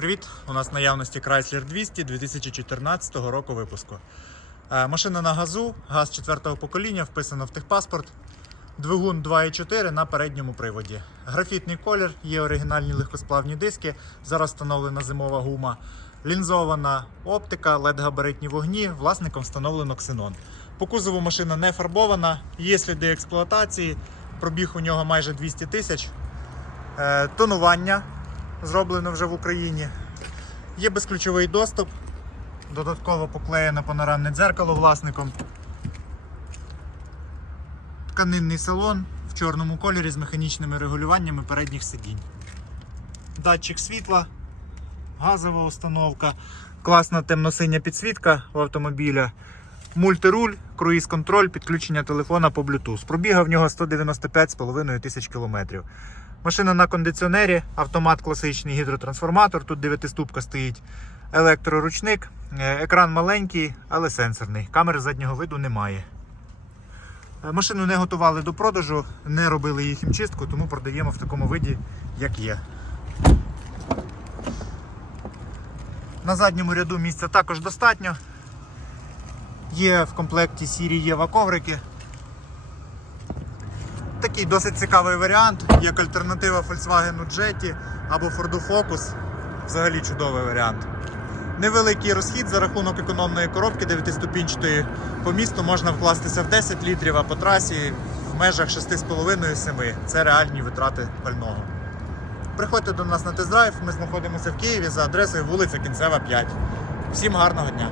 привіт! У нас в наявності Chrysler 200 2014 року випуску. Е, Машина на газу, газ 4-го покоління, вписано в техпаспорт. Двигун 2.4 на передньому приводі. Графітний колір, є оригінальні легкосплавні диски. Зараз встановлена зимова гума. Лінзована оптика, LED-габаритні вогні, власником встановлено ксенон. По кузову машина не фарбована, є сліди експлуатації, пробіг у нього майже 200 тисяч. Е, Тонування зроблено вже в Україні. Є безключовий доступ. Додатково поклеєне панорамне дзеркало власником. Тканинний салон в чорному кольорі з механічними регулюваннями передніх сидінь. Датчик світла, газова установка, класна темно-синя підсвітка в автомобіля. Мультируль, круїз-контроль, підключення телефона по Bluetooth. Пробіга в нього 195,5 тисяч кілометрів. Машина на кондиціонері, автомат класичний гідротрансформатор. Тут 9-ступка стоїть електроручник. Е, Екран маленький, але сенсорний. Камери заднього виду немає. Е, Машину не готували до продажу, не робили її хімчистку, тому продаємо в такому виді, як є. На задньому ряду місця також достатньо. Є в комплекті сірі Єва коврики. Такий досить цікавий варіант, як альтернатива Volkswagen Jetta або Ford Focus. Взагалі чудовий варіант. Невеликий розхід за рахунок економної коробки 9-ступінчатої. По місту можна вкластися в 10 літрів, а по трасі в межах 6,5-7. Це реальні витрати пального. Приходьте до нас на тест-драйв, ми знаходимося в Києві за адресою вулиця Кінцева 5. Всім гарного дня!